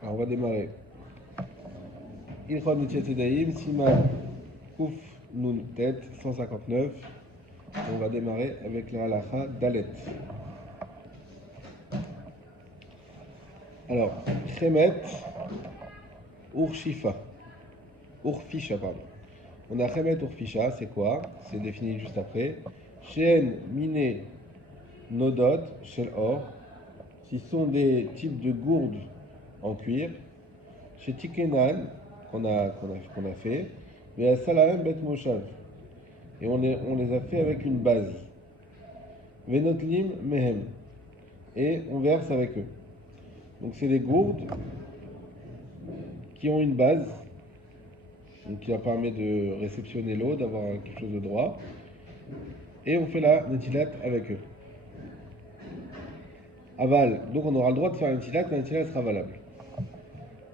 Alors, on va démarrer. Ilchot Netilat Yadayim, Siman Kouf Nun Tet 159. On va démarrer avec la halacha Dalet. Alors, Chemet Urshifa. Urfisha, pardon. On a Chemet Urfisha, c'est quoi? C'est défini juste après. Shen Mine Nodot Shel Or. Ce sont des types de gourdes en cuir. Chez Tikenan, qu'on a fait, mais à Salahem Bet Moshav. Et on les a fait avec une base. Venotlim Mehem. Et on verse avec eux. Donc c'est des gourdes qui ont une base, donc qui leur permet de réceptionner l'eau, d'avoir quelque chose de droit. Et on fait la netilat avec eux. Aval, donc on aura le droit de faire la netilat sera valable.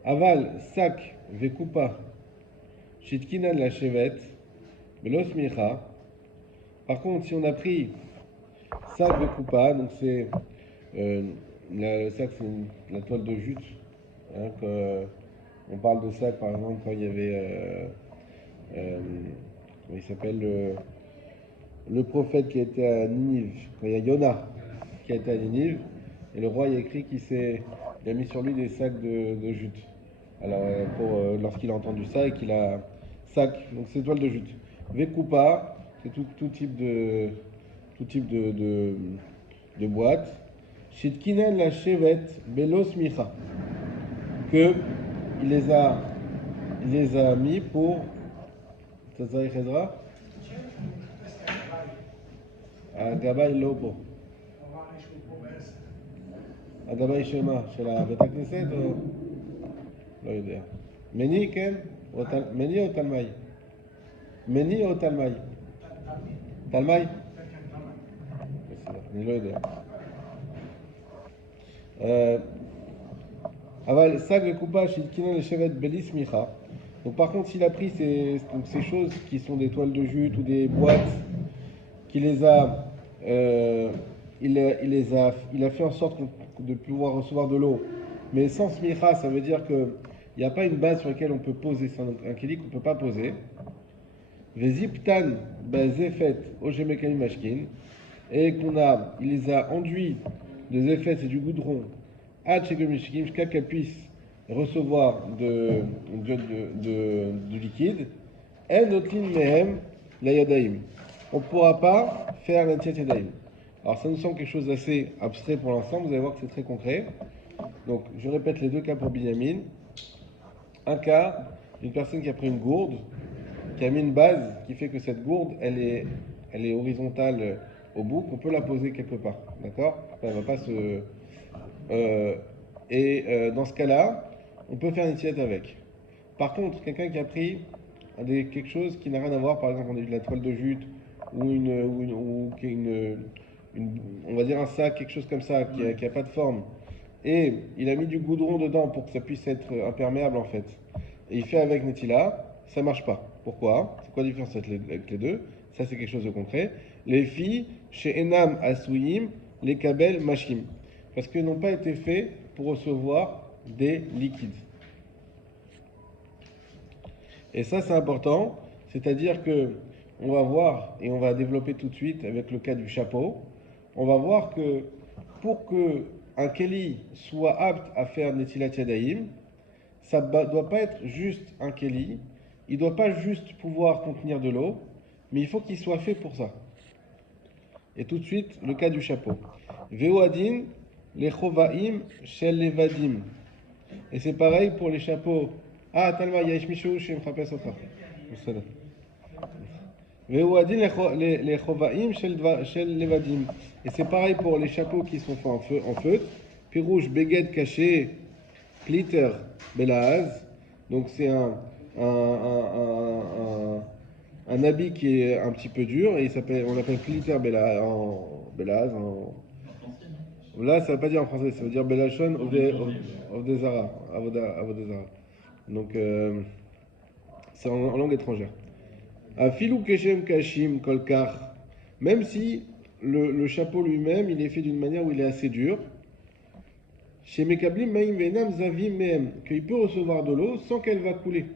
Aval, sac, vekupa, shitkinan la chevet, belos micha. Par contre, si on a pris sac vekupa, donc c'est le sac, c'est la toile de jute. Hein, on parle de sac par exemple quand il y avait, comment il s'appelle, le prophète qui était à Ninive, quand il y a Yona qui a été à Ninive, et le roi il a écrit il a mis sur lui des sacs de jute. Alors lorsqu'il a entendu ça et qu'il a sac, donc c'est toile de jute. Vekupa, c'est tout type de boîte. Shitkinan la chevet belos micha, que il les a mis pour Tzazai Chezra הגבאי לא פה. הגבאי של מה? של בית הכנסת או? לא יודע. מני כן? מני או תלמי? מני או תלמי? תלמי? אני לא יודע. אבל סג וקופה שהתקינה לשבת בלי סמיכה. Donc par contre, s'il a pris ces choses qui sont des toiles de jute ou des boîtes, il a fait en sorte de pouvoir recevoir de l'eau, mais sans smicha, ça veut dire qu'il n'y a pas une base sur laquelle on peut poser, c'est un kéli qu'on ne peut pas poser. Veziptan bazefet ojemekani mashkin, et il les a enduits de zefet, c'est du goudron, jusqu'à qu'elle puisse recevoir du liquide. Et notlin mehem la yadaim. On ne pourra pas faire l'Netilat Yadayim. Alors ça nous semble quelque chose d'assez abstrait pour l'instant, vous allez voir que c'est très concret. Donc je répète les deux cas pour Binyamin. Un cas, une personne qui a pris une gourde, qui a mis une base qui fait que cette gourde, elle est horizontale au bout, qu'on peut la poser quelque part. D'accord? Elle ne va pas se... dans ce cas-là, on peut faire une netilat avec. Par contre, quelqu'un qui a pris quelque chose qui n'a rien à voir, par exemple on a eu de la toile de jute, ou on va dire un sac, quelque chose comme ça, qui a pas de forme, et il a mis du goudron dedans pour que ça puisse être imperméable en fait, et il fait avec Netila, ça marche pas. Pourquoi? C'est quoi la différence avec les deux? Ça c'est quelque chose de concret. Les filles, chez Enam Asuyim, les Kabel Mashim, parce qu'ils n'ont pas été faits pour recevoir des liquides. Et ça c'est important, c'est-à-dire que on va voir, et on va développer tout de suite avec le cas du chapeau, on va voir que pour qu'un keli soit apte à faire Netilat Yadayim, ça ne doit pas être juste un keli, il ne doit pas juste pouvoir contenir de l'eau, mais il faut qu'il soit fait pour ça. Et tout de suite, le cas du chapeau. Veoadin, les chovaim, shel levadim. Et c'est pareil pour les chapeaux. Ah, Talma, Yash Mishou, Shem Chapes Otra. Les chovaim shel levadim. Et c'est pareil pour les chapeaux qui sont faits en feutre. Pirouche, beged caché, glitter, belaz. Donc c'est un habit qui est un petit peu dur et on l'appelle glitter belaz. Là, ça ne veut pas dire en français, ça veut dire belashon of the Zara. Donc c'est en langue étrangère. Afilou keshem kashim kolkar, même si le chapeau lui-même il est fait d'une manière où il est assez dur. Chez Mekablim Maïm Venam Zavim Mehem, qu'il peut recevoir de l'eau sans qu'elle va couler.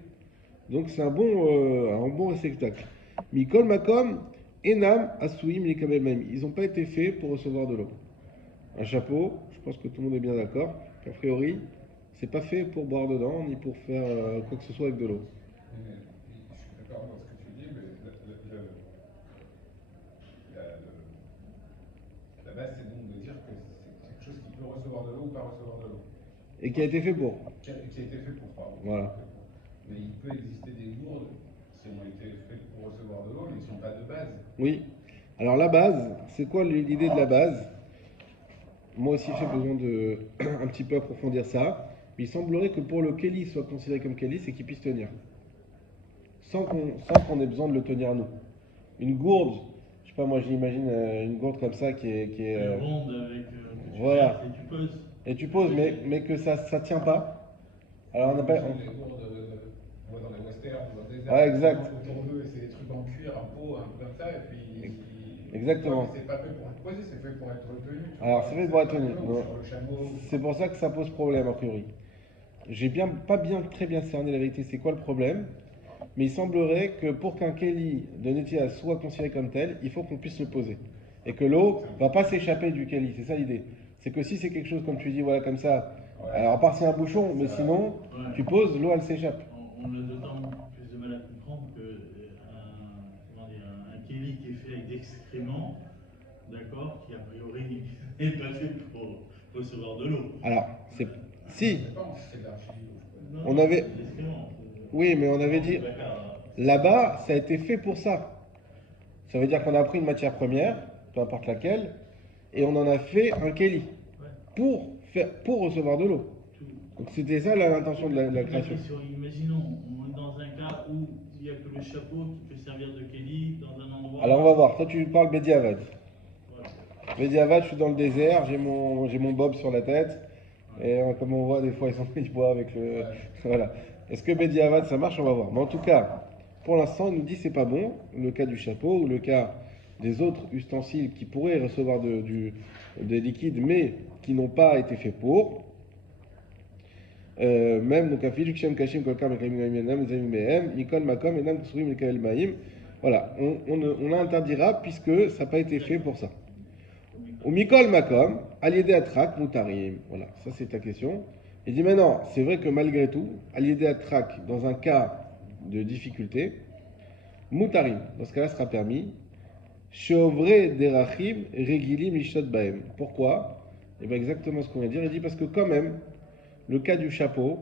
Donc c'est un bon réceptacle. Mikol Makom, Enam, Asouim, Likabel Maïm. Ils n'ont pas été faits pour recevoir de l'eau. Un chapeau, je pense que tout le monde est bien d'accord, qu'a priori, c'est pas fait pour boire dedans, ni pour faire quoi que ce soit avec de l'eau. Je suis d'accord dans ce que tu dis, mais la base, c'est donc de dire que c'est quelque chose qui peut recevoir de l'eau ou pas recevoir de l'eau. Et qui a été fait pour. Qui a été fait pour, pardon. Voilà. Mais il peut exister des gourdes qui ont été faites pour recevoir de l'eau, mais qui ne sont pas de base. Oui. Alors la base, c'est quoi l'idée de la base? Moi aussi j'ai besoin de un petit peu approfondir ça. Mais il semblerait que pour le Kelly soit considéré comme Kelly, c'est qu'il puisse tenir. Sans qu'on ait besoin de le tenir nous. Une gourde, je sais pas, moi j'imagine une gourde comme ça qui est ronde avec que tu voilà. verses et tu poses. Et tu poses, mais que ça tient pas. Alors on appelle. Les gourdes, on voit dans les westerns, on voit des Ouais, exact. autour d'eux, c'est des trucs en cuir, en peau, un peu comme ça, et puis. Exactement. C'est pas fait pour être posé, c'est fait pour être tenu. Alors c'est fait pour être tenu. Non. C'est pour ça que ça pose problème a priori. J'ai très bien cerné la vérité, c'est quoi le problème. Mais il semblerait que pour qu'un Kelly de Netia soit considéré comme tel, il faut qu'on puisse le poser. Et que l'eau va pas s'échapper du Kelly, c'est ça l'idée. C'est que si c'est quelque chose, comme tu dis, voilà, comme ça, Ouais. alors à part c'est un bouchon, mais sinon, Ouais. tu poses, l'eau elle s'échappe. On a d'autant plus de mal à comprendre que un Kelly qui est fait avec des excréments, d'accord, qui a priori n'est pas fait pour recevoir de l'eau. Alors, si, C'est de l'argile. on avait, C'est des excréments. oui, mais on avait dit, là-bas, ça a été fait pour ça. Ça veut dire qu'on a pris une matière première, peu importe laquelle, et on en a fait un Kelly pour recevoir de l'eau. Donc c'était ça l'intention de la création. Imaginons, on est dans un cas où il n'y a que le chapeau qui peut servir de Kelly dans un endroit. Alors on va voir, toi tu parles Bédiavad. Voilà. Bédiavad, je suis dans le désert, j'ai mon bob sur la tête, et comme on voit des fois ils boivent avec le... Voilà. Est-ce que Bédiavad ça marche? On va voir. Mais en tout cas, pour l'instant, il nous dit c'est pas bon, le cas du chapeau ou le cas des autres ustensiles qui pourraient recevoir des liquides mais qui n'ont pas été faits pour. Même donc affiche Kshem Kashim Kolkar Mekayim Mehem Mikol Makom Enam Tsurim Mekael Maïm. Voilà, on l'interdira puisque ça n'a pas été fait pour ça. Ou Mikol Makom, Aliédé Atrak Moutarim. Voilà, ça c'est ta question. Il dit maintenant, c'est vrai que malgré tout, Aliédé Atrak, dans un cas de difficulté, Moutarim, dans ce cas-là, sera permis. Sheovre derachim regilim lishot baem. Pourquoi? Et bien exactement ce qu'on vient de dire. Il dit parce que quand même, le cas du chapeau,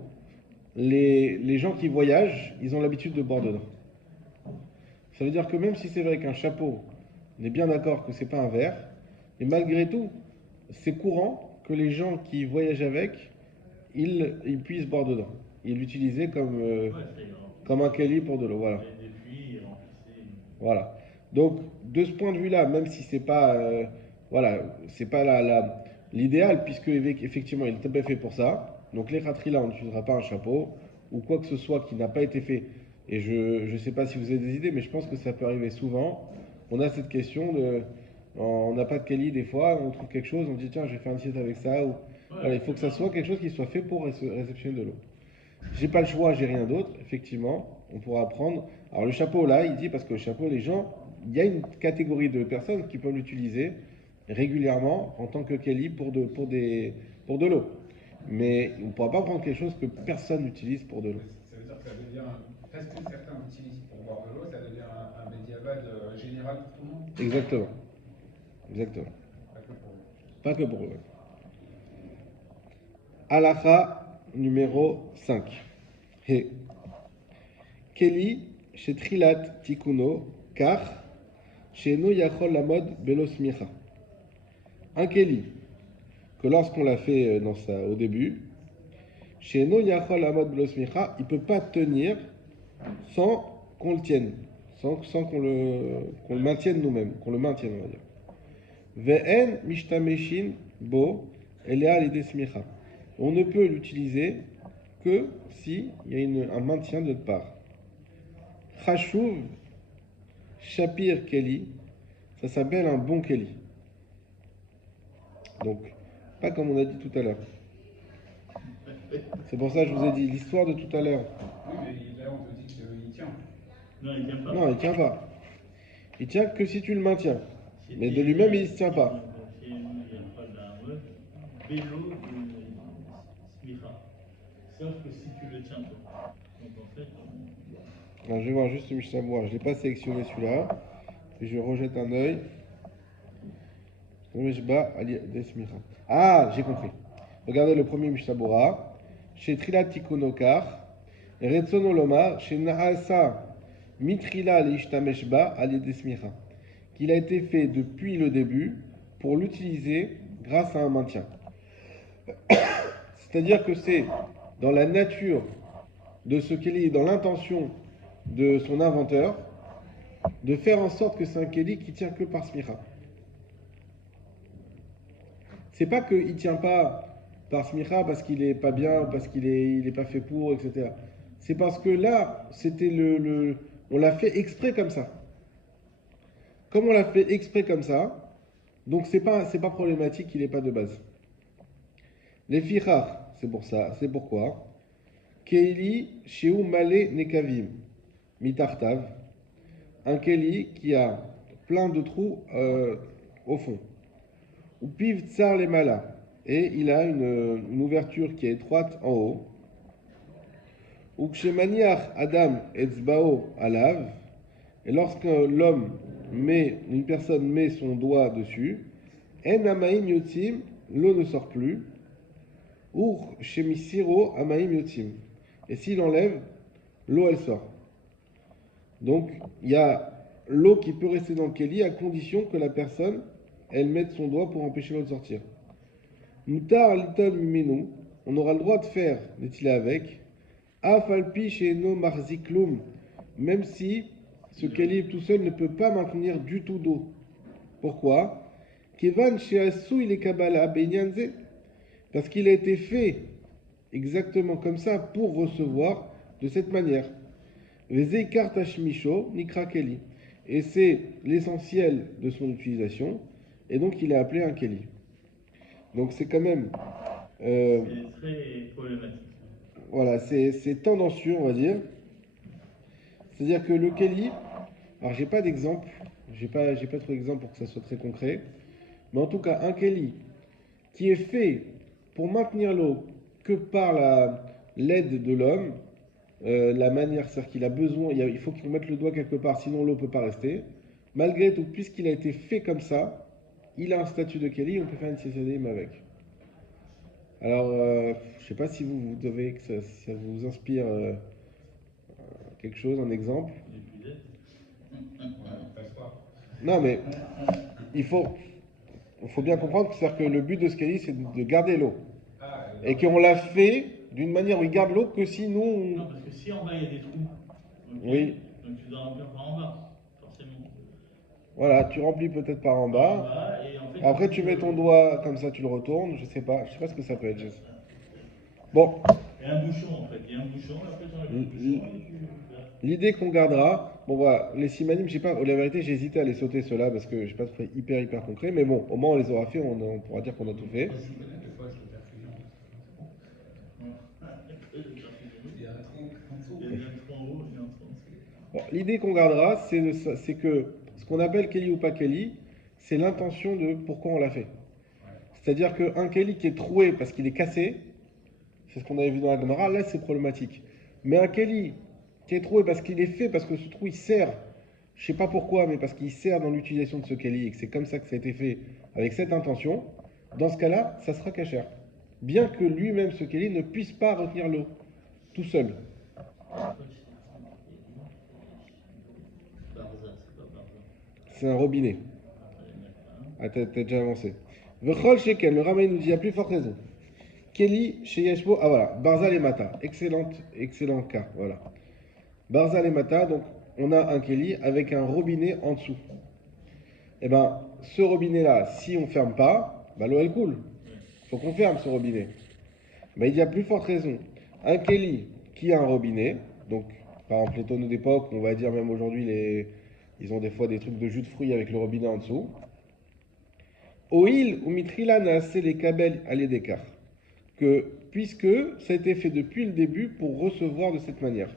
les gens qui voyagent, ils ont l'habitude de boire dedans. Ça veut dire que même si c'est vrai qu'un chapeau, on est bien d'accord que c'est pas un verre, et malgré tout, c'est courant que les gens qui voyagent avec, ils puissent boire dedans. Ils l'utilisaient comme un Kelly pour de l'eau. Voilà. Voilà. Donc, de ce point de vue-là, même si c'est pas, voilà, c'est pas l'idéal, puisque effectivement, il n'est pas fait pour ça. Donc, les khatri-là, on n'utilisera pas un chapeau ou quoi que ce soit qui n'a pas été fait. Et je ne sais pas si vous avez des idées, mais je pense que ça peut arriver souvent. On a cette question on n'a pas de Kelly des fois, on trouve quelque chose, on dit tiens, j'ai fait un assiette avec ça. Ou, voilà, il faut que ça soit quelque chose qui soit fait pour réceptionner de l'eau. J'ai pas le choix, j'ai rien d'autre. Effectivement, on pourra prendre. Alors le chapeau là, il dit parce que le chapeau, les gens, il y a une catégorie de personnes qui peuvent l'utiliser régulièrement en tant que Kelly pour de l'eau. Mais on ne pourra pas prendre quelque chose que personne n'utilise pour de l'eau. Ça veut dire que ça devient, parce que certains l'utilisent pour boire de l'eau, ça devient un médiaval général pour tout le monde. Exactement. Exactement. Pas que pour eux. Pas que pour eux. Halakha numéro 5. He. Kelly, chez Trilat Tikuno, car chez No Yachol Lamod Belosmicha. Un Kelly, que lorsqu'on l'a fait au début, chez No Yachol Lamod Belosmicha, il ne peut pas tenir sans qu'on le tienne, sans qu'on le maintienne nous-mêmes, qu'on le maintienne, on va dire. Ve'en mishtameshin bo elea lidesmicha. On ne peut l'utiliser que si il y a un maintien de notre part. Chashuv Shapir Kelly, ça s'appelle un bon Kelly. Donc, pas comme on a dit tout à l'heure. C'est pour ça que je vous ai dit l'histoire de tout à l'heure. Oui, mais là, on te dit qu'il tient. Non, il tient pas. Non, il tient pas. Il tient que si tu le maintiens. Si Mais tu- de lui-même, il ne se tient pas. Si il n'y a pas d'un vélo smicha. Sauf que si tu le tiens pas. Donc en fait, Alors, je vais voir juste le Mishnah Berurah. Je ne l'ai pas sélectionné celui-là. Et je rejette un œil. Ah, j'ai compris. Regardez le premier Mishnah Berurah. Chez Trila Tikunokar. Retsono Lomar. Chez Nahasa Mitrila Leishtameshba Alidesmicha. Qu'il a été fait depuis le début pour l'utiliser grâce à un maintien. C'est-à-dire que c'est dans la nature de ce qu'il est, dans l'intention de son inventeur, de faire en sorte que c'est un keli qui tient que par smicha. C'est pas qu'il tient pas par smicha parce qu'il est pas bien, parce qu'il est pas fait pour, etc. C'est parce que là, c'était on l'a fait exprès comme ça. Comme on l'a fait exprès comme ça, donc c'est pas problématique qu'il n'est pas de base. Les fichar, c'est pour ça, c'est pourquoi. Keili sheu male nekavim mitartav, un keli qui a plein de trous au fond. Ou piv tsar les mala, et il a une ouverture qui est étroite en haut. Ou kshemaniach adam etzbao alav, et lorsque une personne met son doigt dessus, en amaim yotim, l'eau ne sort plus. Ou shemisiro amaim yotim, et s'il enlève, l'eau elle sort. Donc il y a l'eau qui peut rester dans le keli à condition que la personne elle mette son doigt pour empêcher l'eau de sortir. Mutar liton mimenu, on aura le droit de faire des tilés avec. Afalpi sheno marziklum, même si ce keli tout seul ne peut pas maintenir du tout d'eau. Pourquoi? Kevan sheasu il est kabbalah benyanze, parce qu'il a été fait exactement comme ça pour recevoir de cette manière. Vezekar tashmisho nikra keli, et c'est l'essentiel de son utilisation, et donc il est appelé un keli. Donc c'est quand même c'est très problématique. voilà, c'est tendancieux, on va dire. C'est-à-dire que le keli, alors j'ai pas d'exemple, j'ai pas trop d'exemples pour que ça soit très concret, mais en tout cas un keli qui est fait pour maintenir l'eau que par l'aide de l'homme, la manière, c'est-à-dire qu'il a besoin, il faut qu'il mette le doigt quelque part, sinon l'eau ne peut pas rester. Malgré tout, puisqu'il a été fait comme ça, il a un statut de keli, on peut faire une CCDM avec. Alors, je ne sais pas si vous devez que ça vous inspire quelque chose, un exemple. Non, mais il faut bien comprendre que le but de ce keli, c'est de garder l'eau. Et qu'on l'a fait d'une manière où il garde l'eau que si nous... Non, parce que si en bas il y a des trous, okay, oui. Donc tu dois remplir par en bas, forcément. Voilà, tu remplis peut-être par en bas. Et en fait, après tu mets ton doigt comme ça, tu le retournes, je sais pas ce que ça peut être. Bon. Il y a un bouchon en fait, il y a un bouchon, après tu enlèves le bouchon et tu... L'idée qu'on gardera, bon voilà, les simanim, la vérité j'ai hésité à les sauter ceux-là parce que j'ai pas trouvé hyper concret, mais bon, au moins on les aura fait, on pourra dire qu'on a tout fait. Bon, l'idée qu'on gardera, c'est que ce qu'on appelle keli ou pas keli, c'est l'intention de pourquoi on l'a fait. C'est-à-dire qu'un keli qui est troué parce qu'il est cassé, c'est ce qu'on avait vu dans la Gemara, là c'est problématique. Mais un keli qui est troué parce qu'il est fait, parce que ce trou il sert, je ne sais pas pourquoi, mais parce qu'il sert dans l'utilisation de ce keli et que c'est comme ça que ça a été fait, avec cette intention, dans ce cas-là, ça sera kasher. Bien que lui-même, ce keli, ne puisse pas retenir l'eau, tout seul. C'est un robinet. Ah, t'as déjà avancé. Vechol Sheken, le Ramaï nous dit à plus forte raison. Keli chez Yeshbo, ah voilà, Barzal et Mata. Excellent cas, voilà. Barzal et Mata, donc on a un Keli avec un robinet en dessous. Et ben, ce robinet-là, si on ferme pas, bah, l'eau elle coule. Il faut qu'on ferme ce robinet. Ben, il y a plus forte raison. Un Keli qui a un robinet, donc par exemple les tonneaux d'époque, on va dire même aujourd'hui, ils ont des fois des trucs de jus de fruits avec le robinet en dessous. Oil ou mitrila naase les kabel à l'édécar. Que puisque ça a été fait depuis le début pour recevoir de cette manière.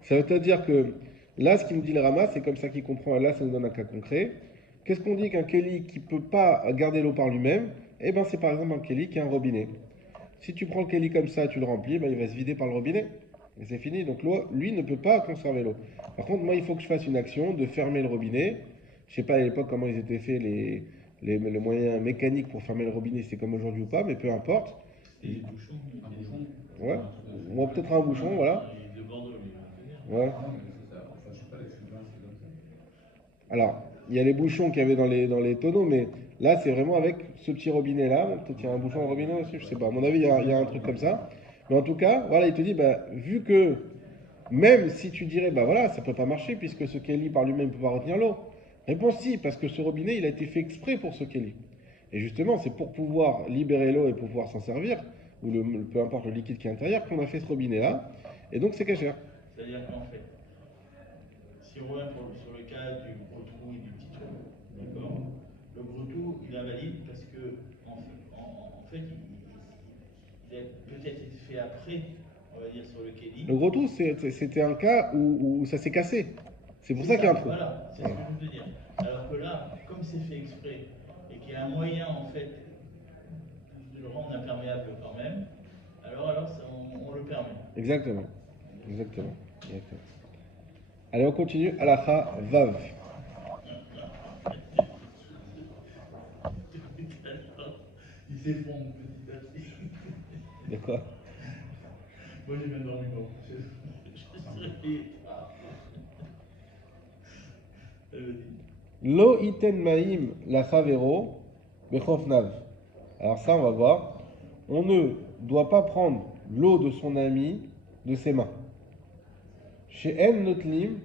Ça veut dire que là, ce qu'il me dit le Rama, c'est comme ça qu'il comprend, là, ça nous donne un cas concret. Qu'est-ce qu'on dit qu'un Keli qui ne peut pas garder l'eau par lui-même? Eh bien, c'est par exemple un Keli qui a un robinet. Si tu prends le Keli comme ça, tu le remplis, ben, il va se vider par le robinet. Et c'est fini. Donc l'eau, lui, ne peut pas conserver l'eau. Par contre, moi, il faut que je fasse une action de fermer le robinet. Je ne sais pas à l'époque comment ils étaient faits les moyens mécaniques pour fermer le robinet, c'est comme aujourd'hui ou pas, mais peu importe. Et les bouchons, Un bouchon. Ouais. Ou peut-être un bouchon, voilà. De Bordeaux, lui. Ouais. Non, mais c'est ça. Enfin, je sais pas, les Cubains, c'est comme ça. Alors, il y a les bouchons qu'il y avait dans les tonneaux, mais là, c'est vraiment avec ce petit robinet-là. Bon, peut-être qu'il y a un bouchon au robinet aussi, je sais pas. À mon avis, il y a un truc comme ça. Mais en tout cas, voilà, il te dit, bah, vu que même si tu dirais, bah voilà, ça peut pas marcher puisque ce Kelly par lui-même ne peut pas retenir l'eau. Réponse si, parce que ce robinet, il a été fait exprès pour ce Kelly. Et justement, c'est pour pouvoir libérer l'eau et pour pouvoir s'en servir, ou peu importe le liquide qui est à l'intérieur, qu'on a fait ce robinet-là. Et donc, c'est cachère. C'est-à-dire qu'en fait, si on va sur le cas du gros trou et du petit trou, d'accord, le gros trou, il invalide parce que, en fait, il a peut-être été fait après, on va dire, sur le Kelly. Le gros trou, c'était un cas où ça s'est cassé. C'est pour ça qu'il y a un trou. Voilà, c'est ce que je veux dire. Alors que là, comme c'est fait exprès et qu'il y a un moyen, en fait, de le rendre imperméable quand même, alors ça, on le permet. Exactement. Exactement. Allez, on continue. Alacha Vav. Il s'effondre petit à petit. De quoi? Moi j'ai bien dormi, bon. Je suis réveillé. Lo iten maim la chavero bechof nav. Alors ça, on va voir. On ne doit pas prendre l'eau de son ami de ses mains. Chez En Notlim,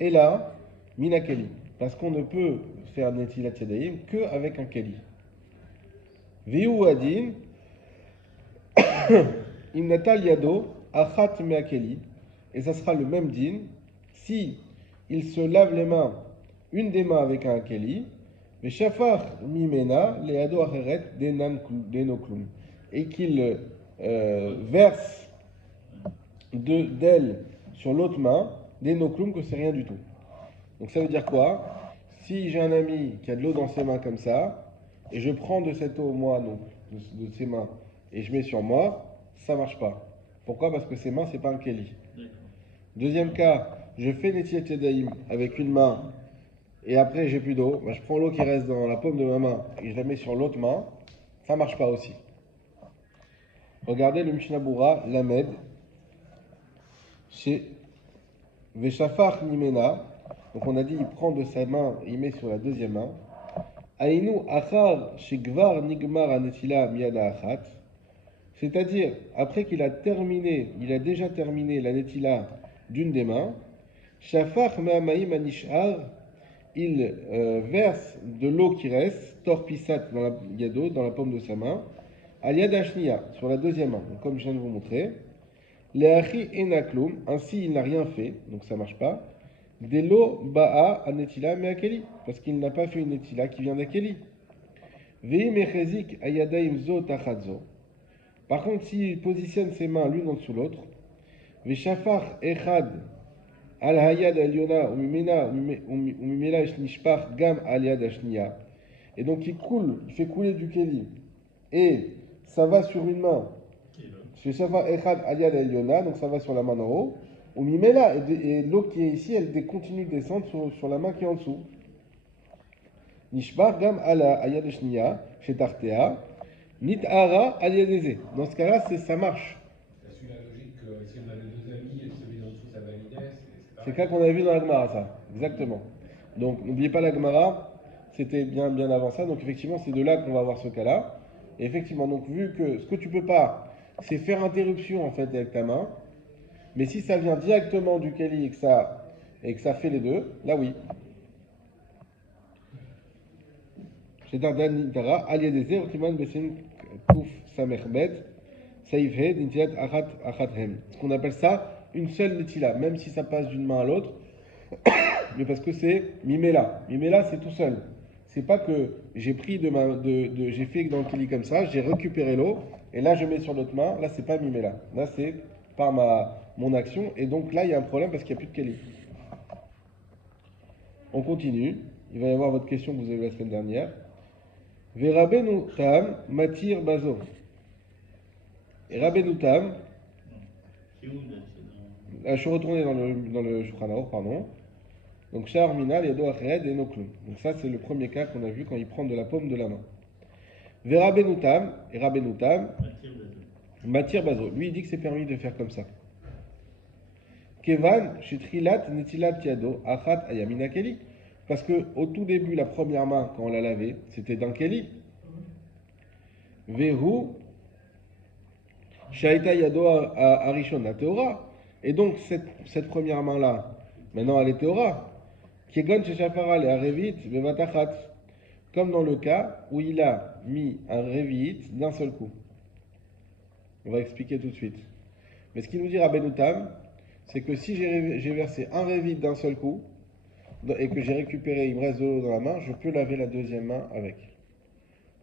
et là, Minakeli. Parce qu'on ne peut faire Netilat Yadayim qu'avec un Keli. Viu Adin, Imnatal Yado, Achat Meakeli. Et ça sera le même din si il se lave les mains, une des mains avec un Keli, mais Shafar Mimena, Leado Acheret, Denoklum. Et qu'il verse d'elle sur l'autre main, des noklum que c'est rien du tout. Donc ça veut dire quoi? Si j'ai un ami qui a de l'eau dans ses mains comme ça, et je prends de cette eau, moi, donc, de ses mains, et je mets sur moi, ça marche pas. Pourquoi? Parce que ses mains, c'est pas un keli. Deuxième cas, je fais Netilat Yadayim avec une main, et après j'ai plus d'eau, je prends l'eau qui reste dans la paume de ma main, et je la mets sur l'autre main, ça marche pas aussi. Regardez le Mishnah Bura, Lamed, chez Veshafach Nimena, donc on a dit il prend de sa main, il met sur la deuxième main. Aïnou achar shegvar nigmar anetila miyada achat, c'est-à-dire après qu'il a terminé, il a déjà terminé la netila d'une des mains. Shafach me'amaim anishar, il verse de l'eau qui reste, torpisat dans la yado, dans la paume de sa main, al yad ashniya, sur la deuxième main, donc comme je viens de vous montrer. Leachi enaklum, ainsi il n'a rien fait, donc ça marche pas. Delo ba'a anetila me'akeli, parce qu'il n'a pas fait une netila qui vient d'akeli. Vei mechezik ayadaim zo tachadzo. Par contre, s'il positionne ses mains l'une en dessous l'autre, veshafar echad al hayad alyona umimela nishpach gam al yad ashniya. Et donc il coule, il fait couler du keli, et ça va sur une main. Chez Shafar Echad Aliad Eliona, donc ça va sur la main en haut. Ou Mimela, et l'eau qui est ici, elle continue de descendre sur la main qui est en dessous. Nishbar Gam Ala Ayad Shniya, chez Tartea, Nitara Aliadeze. Dans ce cas-là, ça marche. Ça suit la logique que si on a les deux amis et celui d'en dessous, ça validait. C'est le cas qu'on avait vu dans la Gemara, ça. Exactement. Donc n'oubliez pas la Gemara, c'était bien avant ça. Donc effectivement, c'est de là qu'on va avoir ce cas-là. Et effectivement, donc vu que ce que tu peux pas, c'est faire interruption en fait avec ta main. Mais si ça vient directement du keli et que ça fait les deux, là oui. Ce qu'on appelle ça une seule netila, même si ça passe d'une main à l'autre, mais parce que c'est mimela. Mimela, c'est tout seul. C'est pas que j'ai pris j'ai fait dans le keli comme ça, j'ai récupéré l'eau et là je mets sur l'autre main, là c'est pas Mimela. Là c'est par mon action, et donc là il y a un problème parce qu'il n'y a plus de Keli. On continue. Il va y avoir votre question que vous avez eu la semaine dernière. Verabenu tam matir bazo. Et Rabbeinu Tam, C'est où là? C'est je suis retourné dans le Shulchan Aruch, pardon. Donc Sha'ar Minal, Yado Achéred et Noklum. Donc ça c'est le premier cas qu'on a vu quand il prend de la paume de la main. Verabenu Tam, et Rabbeinu Tam, dans Matir Bazo. matir bazo. Lui il dit que c'est permis de faire comme ça. Kevan, Shitrilat, Netilat Yado, Achat Ayamina Keli. Parce que au tout début, la première main, quand on l'a lavée, c'était d'un Keli. Vehu, Shaita Yado Arishon, la Théora. Et donc, cette première main-là, maintenant elle est Théora. Kegon Sheshafara le Arevit, Bevatachat. Comme dans le cas où il a mis un Revit d'un seul coup. On va expliquer tout de suite. Mais ce qu'il nous dit Rabbeinu Tam, c'est que si j'ai versé un Revit d'un seul coup, et que j'ai récupéré, il me reste de l'eau dans la main, je peux laver la deuxième main avec.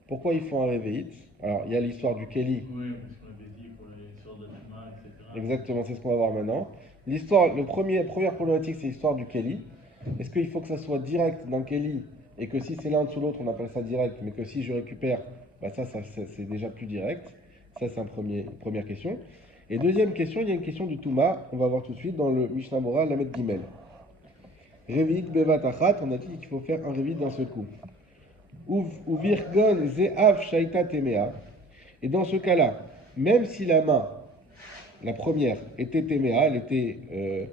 Pourquoi ils font un Revit? Alors, il y a l'histoire du Keli. Oui, parce qu'on avait dit pour les histoires d'Atuma, etc. Exactement, c'est ce qu'on va voir maintenant. L'histoire, première problématique, c'est l'histoire du Keli. Est-ce qu'il faut que ça soit direct d'un Keli et que si c'est l'un dessous l'autre, on appelle ça direct, mais que si je récupère, bah ça c'est déjà plus direct. Ça, c'est une première question. Et deuxième question, il y a une question du Touma, on va voir tout de suite dans le Mishnah Mora, Lamed Gimel. Revit Bevat Achat, on a dit qu'il faut faire un Revit d'un seul coup. Ou Virgon Ze'av Shaita Temea. Et dans ce cas-là, même si la main, la première, était Temea, elle était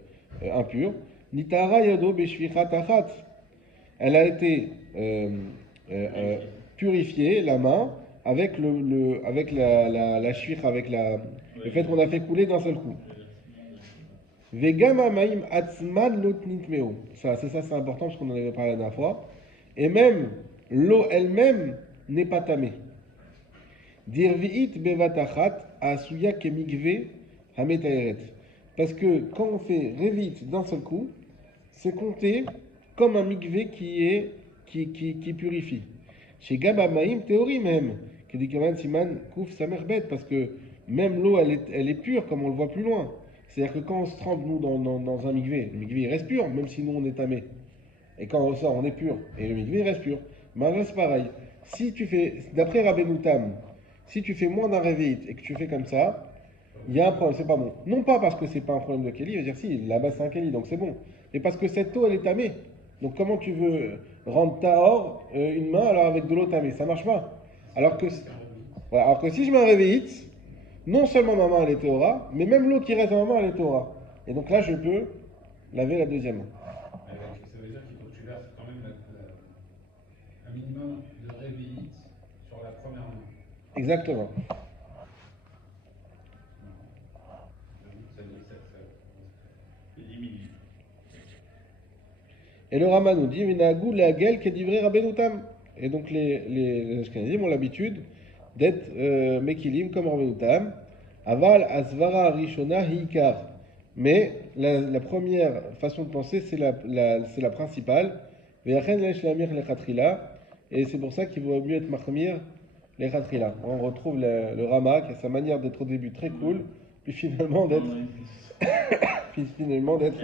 impure, Nitara Yado Beshvichat Achat. Elle a été purifiée, la main, avec avec la shvich, avec le fait qu'on a fait couler d'un seul coup. Vegama maim atzman lot nitmeo. Ça, c'est important parce qu'on en avait parlé la dernière fois. Et même l'eau elle-même n'est pas tamée. Dirviit bevatachat asuya kemigve hametaeret. Parce que quand on fait revit d'un seul coup, c'est compté comme un mikvé qui purifie. Chez Gaba Maïm, théorie même, que dit Kaman Siman Kouf Samerbet, parce que même l'eau, elle est pure, comme on le voit plus loin. C'est-à-dire que quand on se trempe, nous, dans un mikvé, le mikvé il reste pur, même si nous on est tamé. Et quand on ressort, on est pur. Et le mikvé il reste pur. Maintenant, c'est pareil. Si tu fais, d'après Rabbeinu Tam, si tu fais moins d'un réveil et que tu fais comme ça, il y a un problème, c'est pas bon. Non pas parce que c'est pas un problème de Kelly, je veux dire si, là-bas c'est un Kelly, donc c'est bon. Mais parce que cette eau, elle est tamée. Donc comment tu veux rendre tahor une main alors avec de l'eau tamée? Ça marche pas. Alors que, voilà, alors que si je mets un réveillite, non seulement ma main elle est théora, mais même l'eau qui reste dans ma main elle est théora. Et donc là je peux laver la deuxième main. Ça veut dire qu'il faut que tu verses quand même un minimum de réveillite sur la première main. Exactement. C'est 10 minutes. Et le Rama nous dit, Minagou leagel kedivrei Rabbeinu Tam. Et donc les Ashkenazim ont l'habitude d'être mekilim comme Rabbeinu Tam. Aval asvara rishona hikar. Mais la première façon de penser, c'est la principale. Ve'achen lesh lamir lechatrila. Et c'est pour ça qu'il vaut mieux être machmir lechatrila. On retrouve le Rama qui a sa manière d'être au début très cool, puis finalement d'être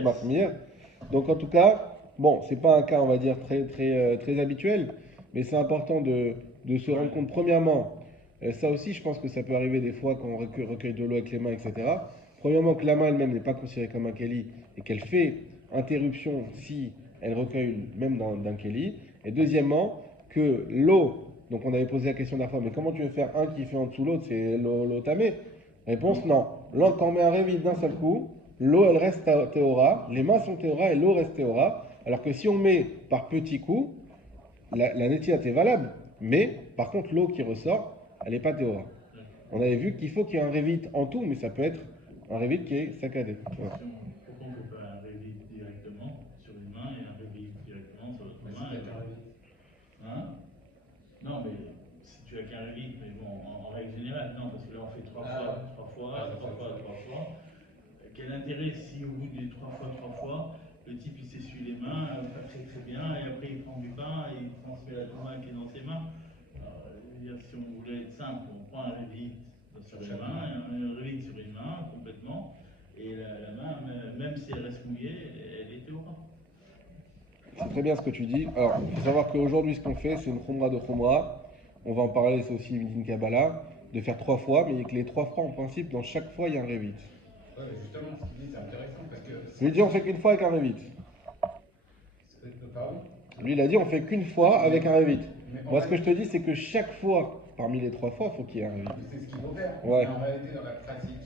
machmir. Donc en tout cas, bon, c'est pas un cas, on va dire, très habituel, mais c'est important de se rendre compte, premièrement, ça aussi, je pense que ça peut arriver des fois quand on recueille de l'eau avec les mains, etc. Premièrement, que la main elle-même n'est pas considérée comme un keli et qu'elle fait interruption si elle recueille même d'un keli. Et deuxièmement, que l'eau, donc on avait posé la question dernière fois, mais comment tu veux faire un qui fait en dessous l'autre, c'est l'eau tamée? Réponse non. Là, quand on met un révit d'un seul coup, l'eau elle reste théora, les mains sont théora et l'eau reste théora. Alors que si on met par petits coups, la netilat est valable, mais par contre l'eau qui ressort, elle n'est pas théora. On avait vu qu'il faut qu'il y ait un révit en tout, mais ça peut être un révit qui est saccadé. Pourquoi on ne peut pas un réveil directement sur une main et un réveil directement sur l'autre main? Hein? Non, mais si tu as qu'un réveil, mais bon, en règle générale, non, parce que là on fait trois fois. Quel intérêt si au bout des trois fois, le type il s'essuie les mains, pas très bien, et après il prend du pain et il transmet la tomate qui est dans ses mains. Alors, je veux dire, si on voulait être simple, on prend un réveil dans sur une main, un revit sur une main complètement, et la main, même si elle reste mouillée, elle était au ras. C'est très bien ce que tu dis. Alors, il faut savoir qu'aujourd'hui, ce qu'on fait, c'est une khumra de khumra. On va en parler, c'est aussi une Kabbalah, de faire 3 fois, mais que les 3 fois, en principe, dans chaque fois, il y a un revit. Ouais, mais justement, ce qu'il dit, c'est intéressant parce que. Je lui dis, on fait qu'une fois avec un revit. Pardon? Lui, il a dit, on fait qu'une fois avec un revit. Mais en Moi, ce que je réalité- te dis, c'est que chaque fois, parmi les 3 fois, il faut qu'il y ait un revit. C'est ce qu'il faut faire. Ouais. Mais en réalité, dans la pratique,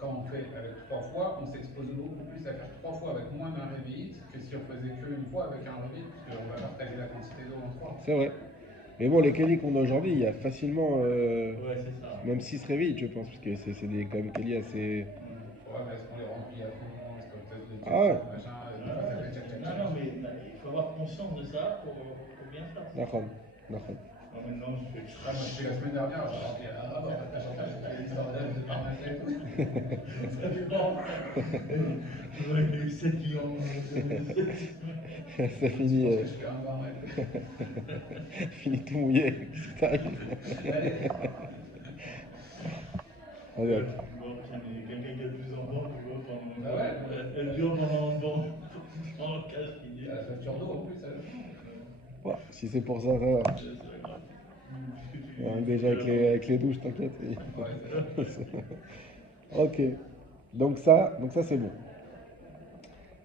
quand on fait avec 3 fois, on s'expose beaucoup plus à faire 3 fois avec moins d'un revit que si on faisait qu'une fois avec un revit, parce qu'on va partager la quantité d'eau en 3. C'est vrai. Mais bon, les kélis qu'on a aujourd'hui, il y a facilement Ouais, c'est ça. même 6 réveils, je pense, parce que c'est des quand même kélis assez. Ouais, mais est-ce qu'on les remplit à fond? Est-ce qu'on teste de Ah ouais. machin? Des fois, ça fait tchac, tchac, Non, tchac. non, mais il faut avoir conscience de ça pour bien faire. D'accord. D'accord. Alors maintenant, je fais Ah, moi, je fais la semaine dernière, j'ai rempli un rapport, t'as fait l'histoire de partager et tout. ça dépend. J'aurais eu 7 clients. C'est fini, Je fais un baromètre. fini tout mouillé. Qu'est-ce qui t'arrive? Allez, hop. Bon, quelqu'un qui a plus en banque, tu vois, pendant. Ah ouais? Elle dure pendant 15 Il y minutes. a la facture d'eau en plus, ça. Ouais, si c'est pour ça, ça va. C'est pas grave. Déjà avec les douches, t'inquiète. Ouais, c'est ça. Ok. Donc ça c'est bon.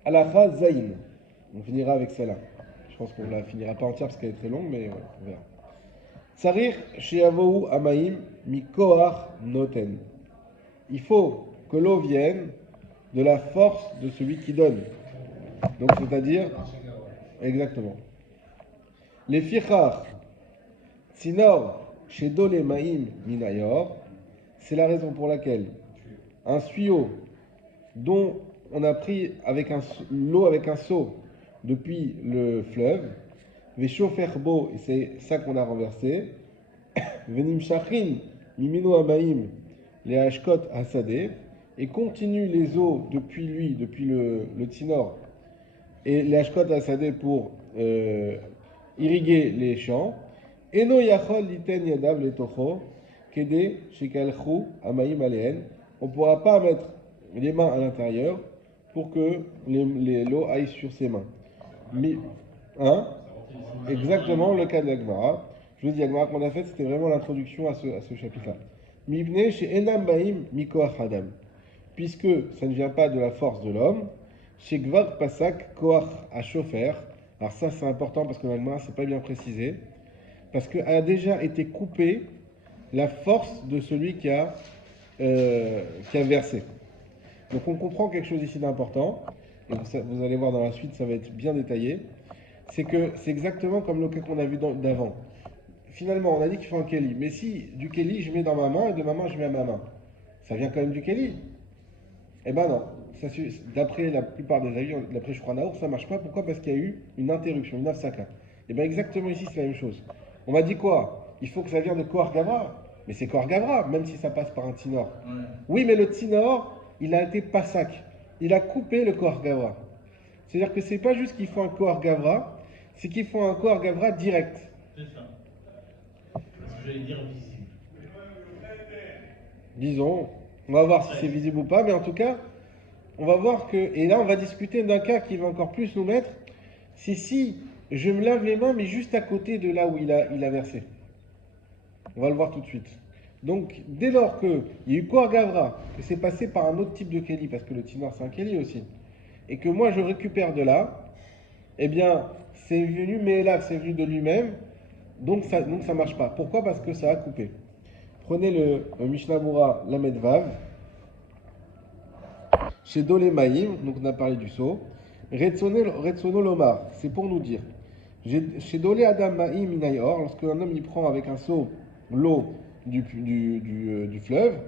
Alacha Zayn. On finira avec celle-là. Je pense qu'on la finira pas entière parce qu'elle est très longue, mais ouais, on verra. Tsarir she'yavohu amaim mikoach noten. Il faut que l'eau vienne de la force de celui qui donne. Donc c'est-à-dire, exactement. Les fichar, tsinor, shedole maim minayor, c'est la raison pour laquelle un tuyau dont on a pris avec l'eau avec un seau depuis le fleuve, veshoferbo, et c'est ça qu'on a renversé, venim shachin mimino amaim, les hashkot hasadeh, et continue les eaux depuis lui, depuis le tsinor, et les hashkot hasadeh pour irriguer les champs. Eno yachol liten yadav letocho kede shekalchu amaim aleen. On ne pourra pas mettre les mains à l'intérieur pour que l'eau aille sur ses mains. Mais, hein? Exactement le cas de l'Agmara. Je vous dis, l'Agmara qu'on a faite, c'était vraiment l'introduction à ce chapitre-là. Mibne chez Enam Baim Mikoach Adam. Puisque ça ne vient pas de la force de l'homme, chez Gvar Pasak Koach Ashofer. Alors ça c'est important parce que l'Agmara c'est pas bien précisé. Parce qu'elle a déjà été coupée la force de celui qui a versé. Donc on comprend quelque chose ici d'important, et vous allez voir dans la suite, ça va être bien détaillé. C'est que c'est exactement comme le cas qu'on a vu d'avant. Finalement, on a dit qu'il faut un keli, mais si du keli je mets dans ma main et de ma main je mets à ma main, ça vient quand même du keli. Eh ben non, d'après la plupart des avis, d'après Shulchan Aruch, ça marche pas. Pourquoi? Parce qu'il y a eu une interruption, une afsaka. Et bien exactement ici c'est la même chose. On m'a dit quoi? Il faut que ça vienne de Kohar Gavra. Mais c'est Kohar Gavra, même si ça passe par un tsinor. Ouais. Oui, mais le tsinor, il a été pasak. Il a coupé le Kohar Gavra. C'est-à-dire que c'est pas juste qu'il faut un Kohar Gavra, c'est qu'il faut un Kohar Gavra direct. C'est ça. Parce que j'allais dire visible. Disons, on va voir si c'est visible ou pas, mais en tout cas, on va voir que, et là on va discuter d'un cas qui va encore plus nous mettre, c'est si je me lave les mains, mais juste à côté de là où il a versé. On va le voir tout de suite. Donc, dès lors qu'il y a eu Kohar Gavra, que c'est passé par un autre type de Keli, parce que le Tinor c'est un Keli aussi, et que moi je récupère de là, eh bien, c'est venu, mais là, c'est venu de lui-même, donc ça marche pas. Pourquoi? Parce que ça a coupé. Prenez le Mishnah Bura Lamed Vav, chez Dole Maïm, donc on a parlé du seau, Retsono Lomar, c'est pour nous dire, chez Dole Adam Maïm Inayor, lorsque un homme y prend avec un seau l'eau du fleuve,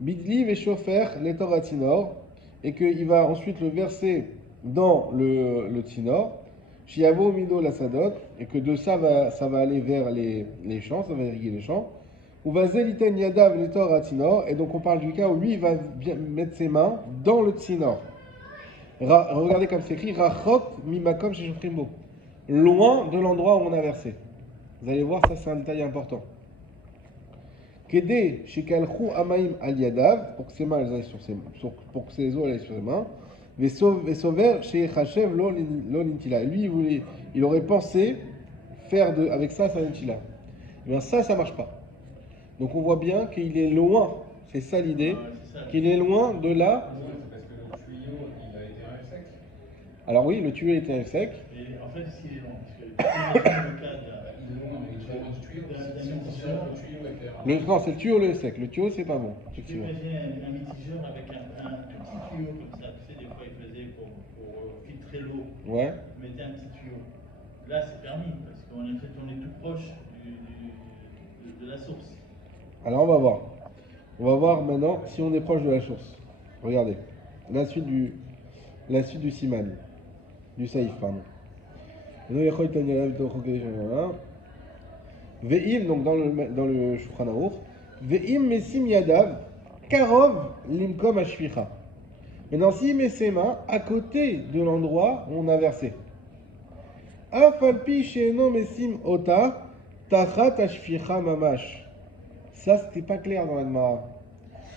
Bidli Veshofer Letor Atinor, et qu'il va ensuite le verser dans le Tinor, Shiavo Mido Lasadot, et que de ça va aller vers les champs, ça va irriguer les champs, ou va Zeliten Yadav Letor Atinor, et donc on parle du cas où lui il va bien mettre ses mains dans le Tinor. Regardez comme c'est écrit, Rachok Mimakom Sheshofrimbo, loin de l'endroit où on a versé. Vous allez voir, ça c'est un détail important. Kede shekalchu amaim al yadav, pour que ses mains elles aillent sur ses pour que ses eaux aillent sur ses mains. Vesover shechachev lo nintila. Lui, il aurait pensé faire avec ça sa nintila. Eh bien ça marche pas. Donc on voit bien qu'il est loin, c'est ça l'idée, qu'il est loin de là. Non, c'est parce que le tuyau, il a été un sec. Alors oui, le tuyau était sec. Et en fait, ce qui est long, parce que le cas Il est loin, mais il est loin du tuyau. Si on considère que le tuyau était Non, c'est le tuyau le sec. Le tuyau c'est pas bon. tu peux Effectivement. imaginer un mitigeur avec un tout petit tuyau comme ça. Tu sais, des fois, il faisait pour filtrer l'eau. Ouais. Il mettait un petit tuyau. Là, c'est permis, parce qu'en fait, on est tout proche de la source. Alors on va voir. On va voir maintenant si on est proche de la source. Regardez. La suite du siman. Du saïf, pardon. Ve'im, donc dans le Shulchan Aruch, Ve'im mesim yadav, karov limkom ashficha. Maintenant, s'il met ses mains à côté de l'endroit où on a versé. Afalpi she'eno mesim ota, tachat ashficha mamash. Ça, c'était pas clair dans la Gemara.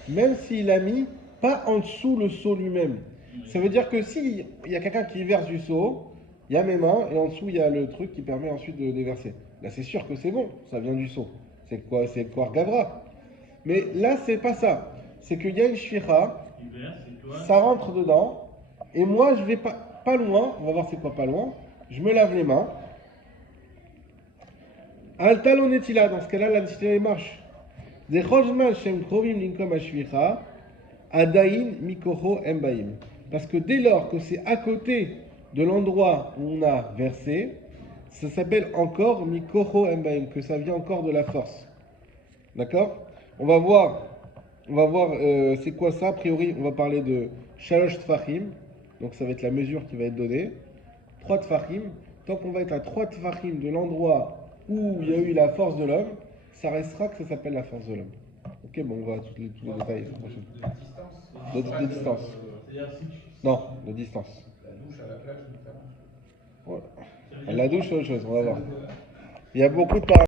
Même s'il a mis pas en dessous le seau lui-même. Ça veut dire que s'il y a quelqu'un qui verse du seau, il y a mes mains et en dessous il y a le truc qui permet ensuite de déverser. Là, c'est sûr que c'est bon, ça vient du seau. C'est quoi? C'est quoi Gavra. Mais là, c'est pas ça. C'est qu'il y a une shficha, ça rentre dedans, et moi je vais pas loin. On va voir c'est quoi pas loin. Je me lave les mains. Al talonetila, dans ce cas-là, la nitila marche. Parce que dès lors que c'est à côté de l'endroit où on a versé, ça s'appelle encore mikoho embaim, que ça vient encore de la force. D'accord? On va voir c'est quoi ça. A priori, on va parler de shalosh tfachim, donc ça va être la mesure qui va être donnée. 3 tfachim. Tant qu'on va être à 3 tfachim de l'endroit où il y a eu la force de l'homme, ça restera que ça s'appelle la force de l'homme. Ok, bon, on va tous les détails. De distance. C'est-à-dire si tu... Non, de distance. La douche à la plage, notamment. Ouais. La douche, c'est autre chose, on va voir. Il y a beaucoup de paramètres.